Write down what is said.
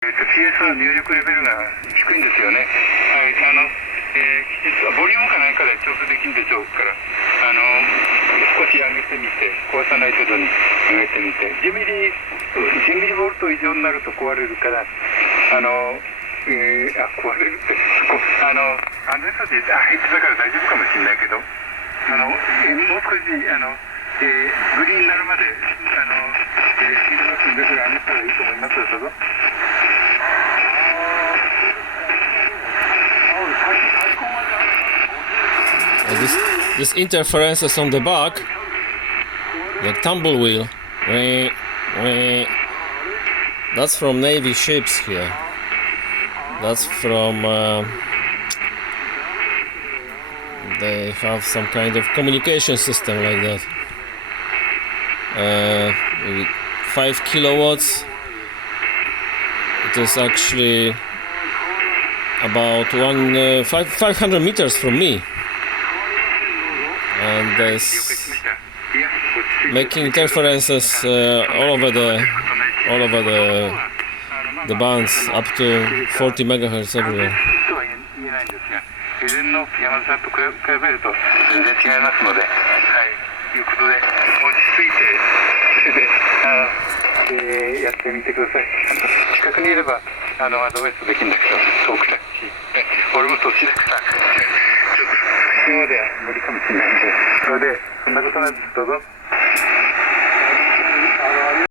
PS の入力レベルが低いんですよね。はい、きちんとボリュームか何かで調整できるんでしょうから、少し上げてみて、壊さない程度に上げてみて、10ミリボルト以上になると壊れるから、壊れるって、安全装置入ってたから大丈夫かもしれないけど、もう少し、グリーンになるまで、シールバックのレベル上げたらいいと思いますよ、どうぞ。This interferences on the back, like tumble wheel. That's from Navy ships here. That's from. They have some kind of communication system like that. Maybe 5 kilowatts. It is actually about 500 meters from me. And this making interferences all over the bands up to 40 megahertz everywhere. 以前の山田さんと比べると全然違いますので、はい、いうことで落ち着いてやってみてください。近くにいればアドバイスできるんだけど、遠くだし、俺も年だからちょっとそこまでは無理かもしれないんで、それでそんなことなんです。どうぞ。